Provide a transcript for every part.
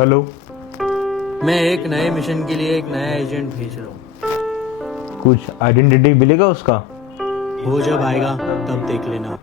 Hello. मैं एक नए मिशन के लिए एक नया एजेंट भेज रहा हूँ। कुछ आइडेंटिटी मिलेगा उसका? वो जब आएगा तब देख लेना।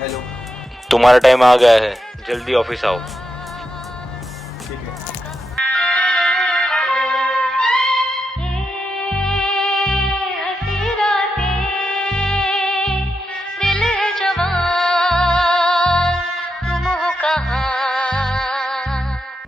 हेलो। तुम्हारा टाइम आ गया है, जल्दी ऑफिस आओ। ठीक है।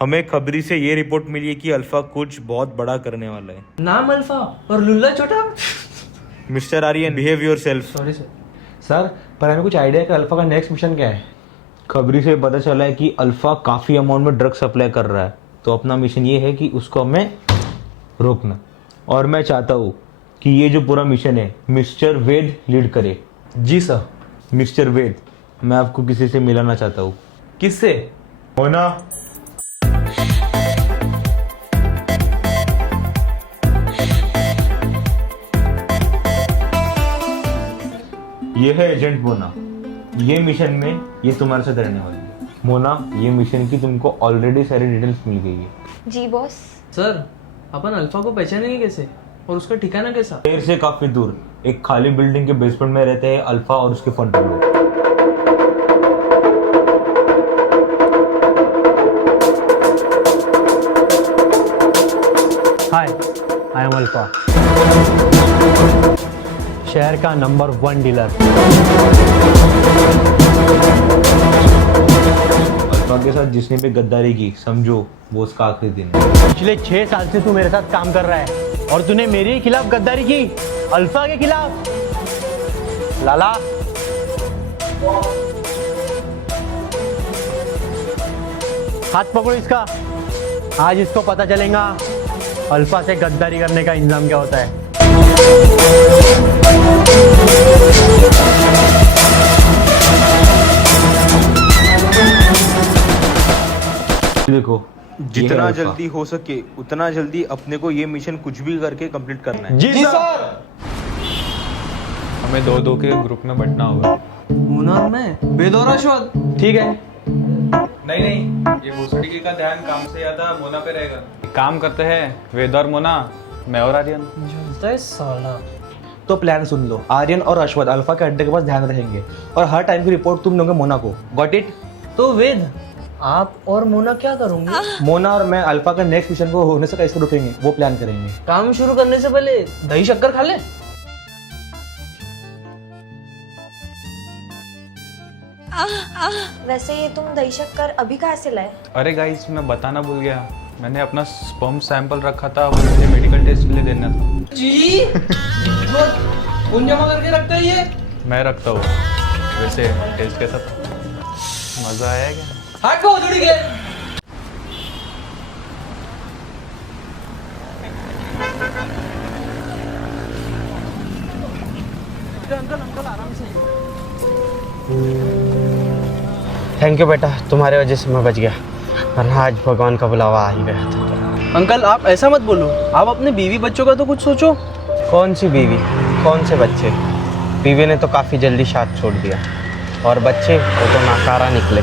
हमें खबरी से ये रिपोर्ट मिली है कि अल्फा कुछ बहुत बड़ा करने वाला है। नाम अल्फा और लुल्ला छोटा। Mister Aryan, behave yourself. Sorry sir. Sir, पर हमें कुछ आइडिया है कि अल्फा का नेक्स्ट मिशन क्या है? खबरी से पता चला है कि अल्फा काफी अमाउंट में ड्रग सप्लाई कर रहा है, तो अपना मिशन ये है कि उसको हमें रोकना। और मैं चाहता हूँ कि ये जो पूरा मिशन है मिस्टर वेद लीड करे। जी सर। मिस्टर वेद, मैं आपको किसी से मिलाना चाहता हूँ। किससे? मोना। ये है एजेंट मोना। ये मिशन में ये तुम्हारे साथ रहने वाली है। मोना, ये मिशन की तुमको ऑलरेडी सारी डिटेल्स मिल गई है। जी बॉस। सर, अपन अल्फा को पहचानेंगे कैसे और उसका ठिकाना कैसा? शहर से काफी दूर एक खाली बिल्डिंग के बेसमेंट में रहते हैं अल्फा और उसके फ्रंट लोग। हाय, आई एम अल्फा, शहर का नंबर 1 डीलर। अल्फा के साथ जिसने भी गद्दारी की, समझो वो उसका आखिरी दिन है। पिछले 6 साल से तू मेरे साथ काम कर रहा है और तूने मेरे खिलाफ गद्दारी की, अल्फा के खिलाफ। लाला, हाथ पकड़ो इसका। आज इसको पता चलेगा अल्फा से गद्दारी करने का इंजाम क्या होता है। देखो, जितना जल्दी हो सके उतना जल्दी अपने को ये मिशन कुछ भी करके कंप्लीट करना है। जी सर। हमें दो दो के ग्रुप में बंटना होगा। मोना और मैं, वेद और अश्वत। ठीक है। नहीं, ये भोसड़ी का ध्यान काम से ज्यादा मोना पे रहेगा। काम करते हैं वेद और मोना, मैं और आर्यन। झूलता है साला। तो प्लान सुन लो, आर्यन और अश्वथ अल्फा के अड्डे के पास ध्यान रहेंगे और हर टाइम की रिपोर्ट तुम दोगे मोना को। Got it? तो वेद, आप और मोना क्या करोगे? मोना और मैं अल्फा का नेक्स्ट मिशन को होने से कैसे रुकेंगे वो प्लान करेंगे। काम शुरू करने से पहले दही शक्कर खा ले। वैसे ये तुम दही शक्कर अभी कहाँ से लाए? अरे गाइस, मैं बताना भूल गया, मैंने अपना स्पर्म सैंपल रखा था, वो मुझे मेडिकल टेस्ट के लिए देना था। जी, कौन जमा करके रखता है ये? मैं रखता हूँ। वैसे टेस्ट कैसा था? मजा आया क्या? हाथ को उधड़ी के। थैंक यू बेटा, तुम्हारे वजह से मैं बच गया, वरना आज भगवान का बुलावा आ ही गया था। अंकल, आप ऐसा मत बोलो, आप अपने बीवी बच्चों का तो कुछ सोचो। कौन सी बीवी, कौन से बच्चे? बीवी ने तो काफ़ी जल्दी साथ छोड़ दिया और बच्चे वो तो नाकारा निकले।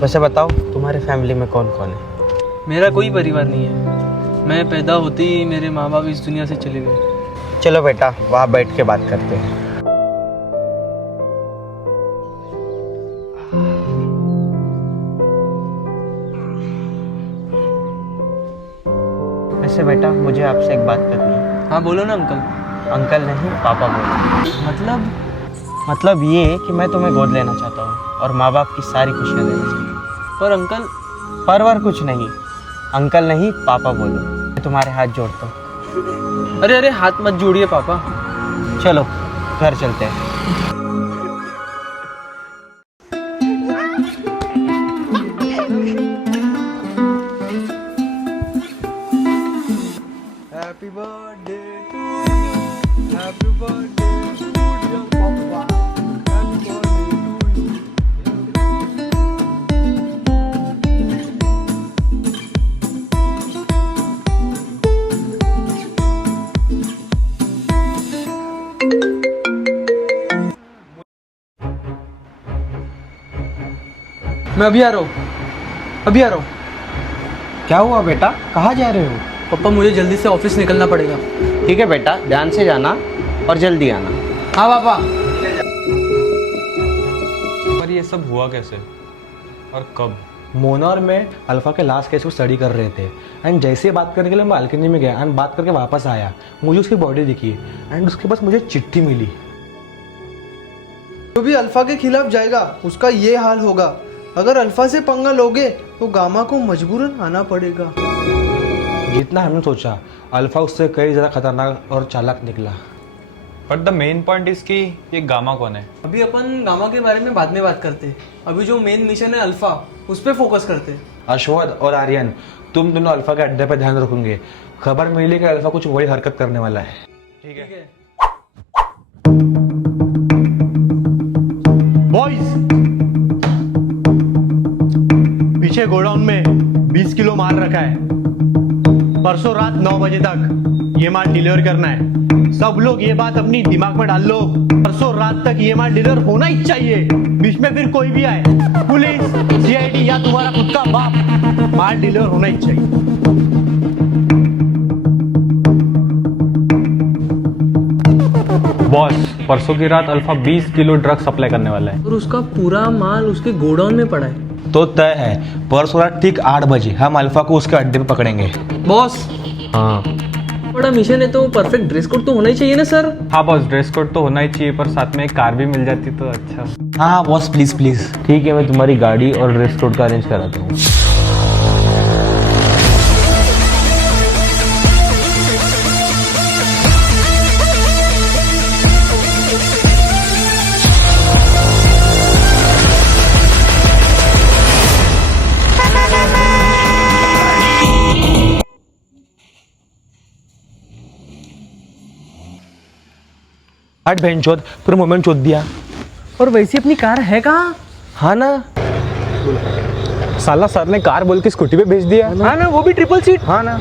वैसे बताओ, तुम्हारे फैमिली में कौन कौन है? मेरा कोई परिवार नहीं है। मैं पैदा होते ही मेरे माँ बाप इस दुनिया से चले गए। चलो बेटा, वहाँ बैठ के बात करते हैं। वैसे बेटा, मुझे आपसे एक बात करनी है। हाँ बोलो ना अंकल। अंकल नहीं, पापा बोलो। मतलब ये कि मैं तुम्हें गोद लेना चाहता हूँ और माँ बाप की सारी खुशियाँ देना चाहता हूँ। पर अंकल। परवर कुछ नहीं, अंकल नहीं पापा बोलो। मैं तुम्हारे हाथ जोड़ता हूँ। अरे अरे, हाथ मत जोड़िए पापा। चलो घर चलते हैं। Happy birthday to you, happy birthday to dear पापा, हैप्पी मैं अभी आ रहा हूँ, अभी आ रहा हूँ। क्या हुआ बेटा, कहाँ जा रहे हो? पापा मुझे जल्दी से ऑफिस निकलना पड़ेगा। ठीक है बेटा, ध्यान से जाना और जल्दी आना। हाँ पापा। पर ये सब हुआ कैसे और कब? मोना और मैं अल्फा के लास्ट केस को स्टडी कर रहे थे एंड जैसे ही बात करने के लिए मैं बालकनी में गया एंड बात करके वापस आया, मुझे उसकी बॉडी दिखी एंड उसके पास मुझे चिट्ठी मिली। जो भी अल्फा के खिलाफ जाएगा उसका ये हाल होगा। अगर अल्फा से पंगा लोगे तो गामा को मजबूरन आना पड़ेगा। जितना हमने सोचा अल्फा उससे कई ज़्यादा खतरनाक और चालाक निकला। But the main point is कि ये गामा कौन है? अभी अपन गामा के बारे में बाद में बात करते हैं। अभी जो मेन मिशन है अल्फा, उस पर फोकस करते हैं। अश्वद और आर्यन, तुम दोनों अल्फा के अड्डे पर ध्यान रखोगे। खबर मिली कि अल्फा कुछ बड़ी हरकत करने वाला है। ठीक है। बॉयज, पीछे गोडाउन में 20 किलो माल रखा है। परसों रात 9 बजे तक ये माल डिलीवर करना है। सब लोग ये बात अपनी दिमाग में डाल लो, परसों रात तक ये माल डिलीवर होना ही चाहिए। बीच में फिर कोई भी आए, पुलिस, सीआईडी या तुम्हारा खुद का बाप, माल डिलीवर होना ही चाहिए। बॉस, परसों की रात अल्फा 20 किलो ड्रग सप्लाई करने वाला है और उसका पूरा माल उसके गोडाउन में पड़ा है। तो तय है, परसों रात ठीक 8 बजे हम अल्फा को उसके अड्डे पे पकड़ेंगे। बॉस, हाँ, बड़ा मिशन है तो परफेक्ट ड्रेस कोड तो होना ही चाहिए ना सर। हाँ बॉस, ड्रेस कोड तो होना ही चाहिए, पर साथ में एक कार भी मिल जाती तो अच्छा। हाँ बॉस, प्लीज प्लीज। ठीक है, मैं तुम्हारी गाड़ी और ड्रेस कोड का अरेंज कराता हूँ। हट बहनचोद, पूरा मोमेंट चोद दिया। और वैसे अपनी कार है कहाँ? हाँ ना, साला सर ने कार बोल के स्कूटी पे भेज दिया। हाँ ना, वो भी ट्रिपल सीट। हाँ ना।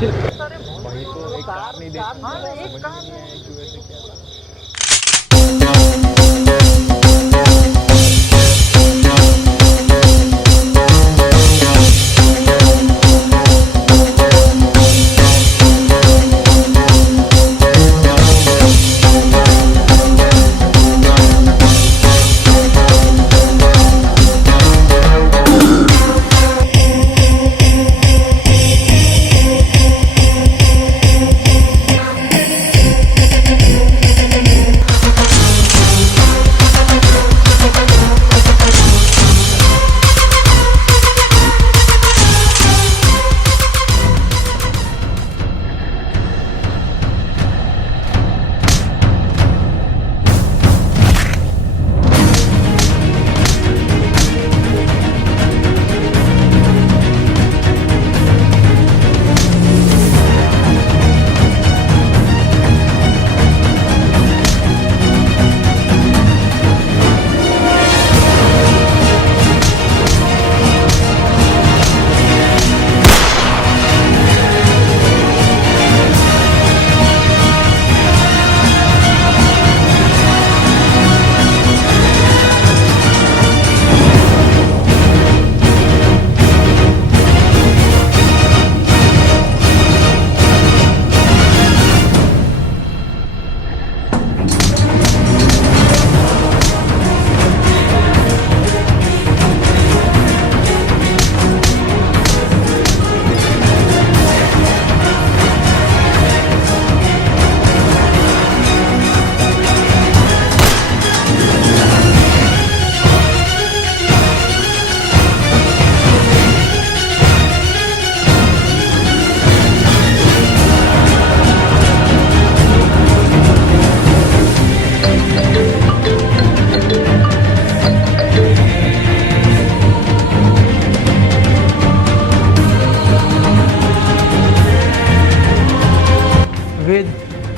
वेद,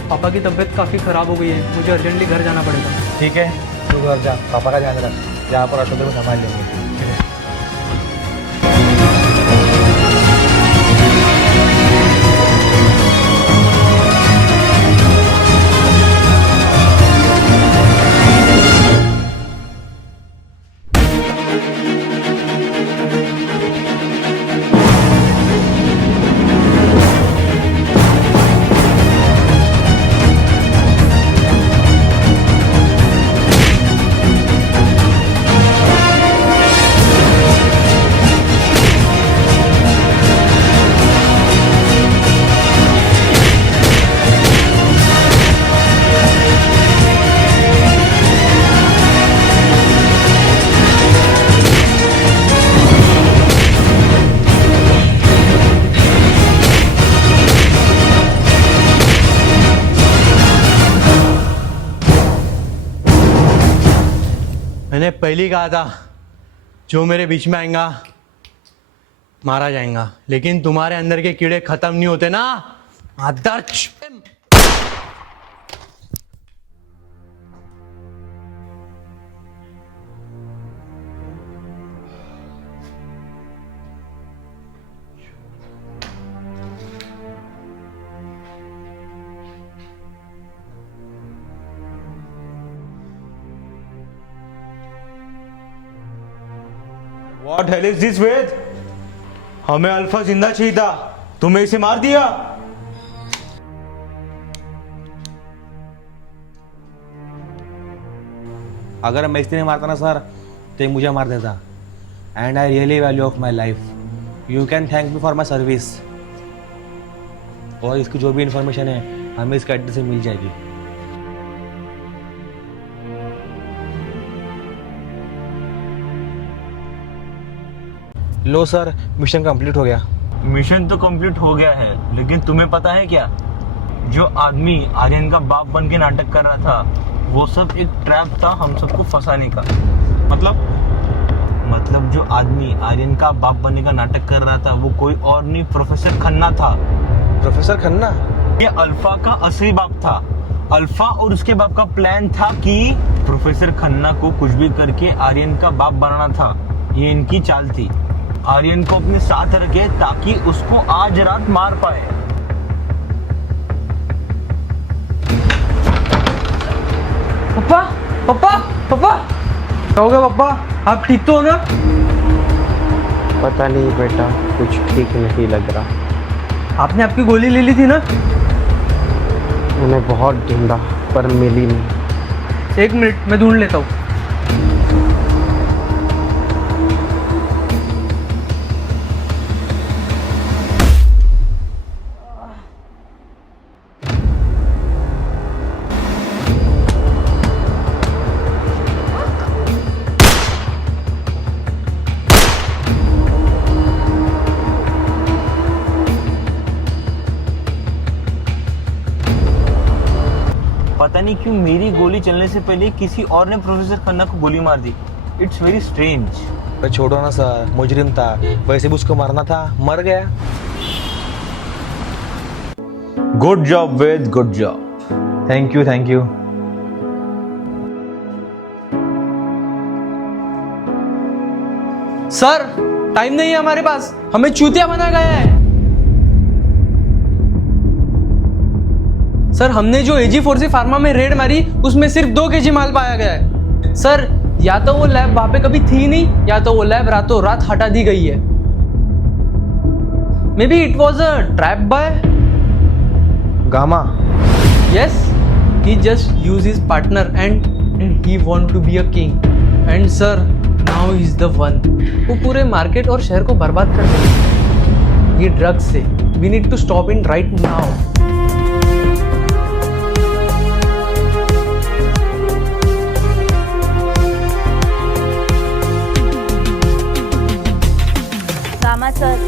पापा की तबीयत काफ़ी ख़राब हो गई है, मुझे अर्जेंटली घर जाना पड़ेगा। ठीक है, तू घर जा, पापा का ध्यान रख। यहाँ पर अशोक को संभाल लेंगे। पहले ही कहा था जो मेरे बीच में आएगा मारा जाएगा, लेकिन तुम्हारे अंदर के कीड़े खत्म नहीं होते ना आदर्श। What hell is this, वेद? हमें अल्फा जिंदा चाहिए था, तुम्हें इसे मार दिया। अगर मैं इसलिए नहीं मारता ना सर तो ये मुझे मार देता। And I really value of my life. You can thank me for my service. और इसकी जो भी इंफॉर्मेशन है हमें इसके एड्रेस से मिल जाएगी। लो सर, मिशन कंप्लीट हो गया। मिशन तो कंप्लीट हो गया है, लेकिन तुम्हें पता है क्या, जो आदमी आर्यन का बाप बन के नाटक कर रहा था वो सब एक ट्रैप था हम सबको फंसाने का। मतलब जो आदमी आर्यन का बाप बनने का नाटक कर रहा था वो कोई और नहीं, प्रोफेसर खन्ना था। प्रोफेसर खन्ना? ये अल्फा का असली बाप था। अल्फा और उसके बाप का प्लान था कि प्रोफेसर खन्ना को कुछ भी करके आर्यन का बाप बनाना था। ये इनकी चाल थी, आर्यन को अपने साथ रखे ताकि उसको आज रात मार पाए। पापा पापा पापा, क्या हो गया पापा? आप ठीक तो हो ना? पता नहीं बेटा, कुछ ठीक नहीं लग रहा। आपने आपकी गोली ले ली थी ना? मैंने बहुत ढूंढा पर मिली नहीं। 1 मिनट, मैं ढूंढ लेता हूँ। पता नहीं क्यों मेरी गोली चलने से पहले किसी और ने प्रोफेसर खन्ना को गोली मार दी। It's very strange. छोड़ो ना सर, मुजरिम था, वैसे भी उसको मारना था, मर गया। Good job Ved, good job. Thank you thank you. Sir, time नहीं है हमारे पास, हमें चूतिया बना गया है। सर, हमने जो AG4C फार्मा में रेड मारी उसमें सिर्फ 2 kg माल पाया गया है। सर, या तो वो लैब वहां पे कभी थी नहीं, या तो वो लैब रातों रात हटा दी गई है। May be it was a trap by gamma. Yes, he just used his partner and he want to be a king. And sir, now he's the one. वो पूरे मार्केट और शहर को बर्बाद कर देगा ये ड्रग्स से। We need to stop it right now. Gamma sir,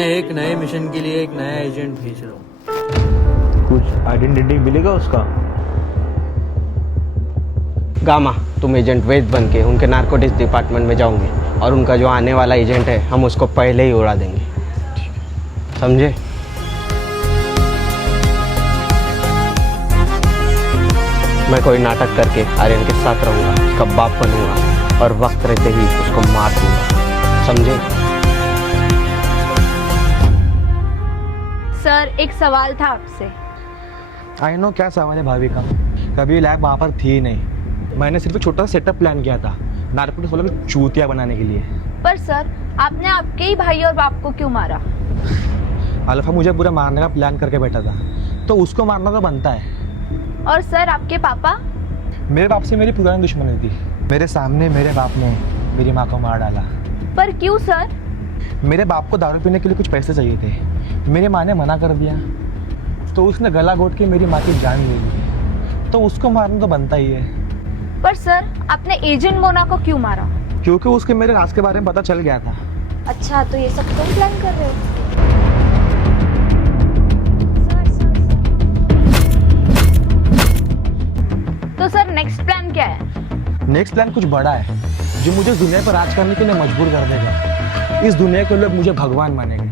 एक नए मिशन के लिए एक नया एजेंट भेज रहा हूँ। कुछ आइडेंटिटी मिलेगा उसका? गामा, तुम एजेंट वेद बन के उनके नारकोटिक्स डिपार्टमेंट में जाओगे और उनका जो आने वाला एजेंट है हम उसको पहले ही उड़ा देंगे, समझे? मैं कोई नाटक करके आर्यन के साथ रहूँगा, उसका बाप बनूंगा और वक्त रहते ही उसको मार दूंगा, समझे? सर एक सवाल था आपसे। आई नो क्या सवाल है भाभी का। कभी लैब वहाँ पर थी नहीं, मैंने सिर्फ एक छोटा सा सेटअप प्लान किया था नारकोटिक्स वालों को चूतिया बनाने के लिए। पर सर, आपने आपके ही भाई और बाप को क्यों मारा? अल्फा मुझे पूरा मारने का प्लान करके बैठा था, तो उसको मारना तो बनता है। और सर, आपके पापा? मेरे बाप से मेरी पुरानी दुश्मनी थी। मेरे सामने मेरे बाप ने मेरी माँ को मार डाला। पर क्यों सर? मेरे बाप को दारू पीने के लिए कुछ पैसे चाहिए थे, मेरी माँ ने मना कर दिया, तो उसने गला घोट के मेरी माँ की जान ले ली, तो उसको मारना तो बनता ही है। पर सर आपने एजेंट मोना को क्यों मारा? क्योंकि उसके मेरे राज के बारे में पता चल गया था। अच्छा, तो ये सब तुम प्लान कर रहे हो? तो सर नेक्स्ट प्लान क्या है? नेक्स्ट प्लान कुछ बड़ा है जो मुझे इस दुनिया पर राज करने के लिए मजबूर कर देगा। इस दुनिया के लोग मुझे भगवान मानेंगे।